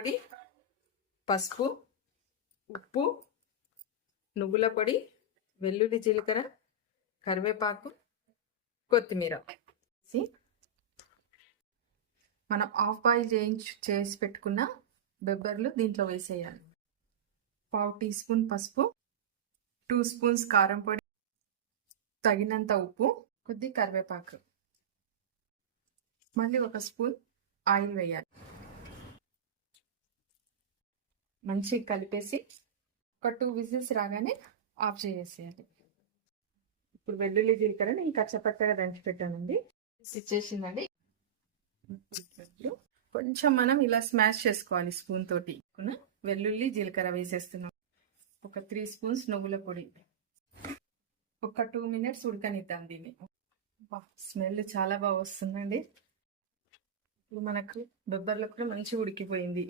పొడి, పసుపు, ఉప్పు, నువ్వుల పొడి, వెల్లుల్లి జీలకర్ర, కరివేపాకు, కొత్తిమీర మనం హాఫ్ బాయిల్ చేసి పెట్టుకున్న బెబ్బర్లు దీంట్లో వేసేయాలి. 1/2 టీ స్పూన్ పసుపు, 2 స్పూన్స్ కారం పొడి, తగినంత ఉప్పు, కొద్ది కరివేపాకు, మళ్ళీ 1 స్పూన్ ఆయిల్ వేయాలి. మంచిగా కలిపేసి ఒక 2 విజిల్స్ రాగానే ఆఫ్ చేసేయాలి. ఇప్పుడు వెల్లుల్లి జీలకర్ర నేను కచ్చపచ్చగా దంచి పెట్టానండి. ఇచ్చేసిందండి. కొంచెం మనం ఇలా స్మాష్ చేసుకోవాలి స్పూన్ తోటి. వెల్లుల్లి జీలకర్ర వేసేస్తున్నాం. ఒక 3 స్పూన్స్ నువ్వుల పొడి. ఒక 2 మినిట్స్ ఉడకనిద్దాం దీన్ని. స్మెల్ చాలా బాగా వస్తుందండి. ఇప్పుడు మనకు బొబ్బర్లో కూడా మంచిగా ఉడికిపోయింది.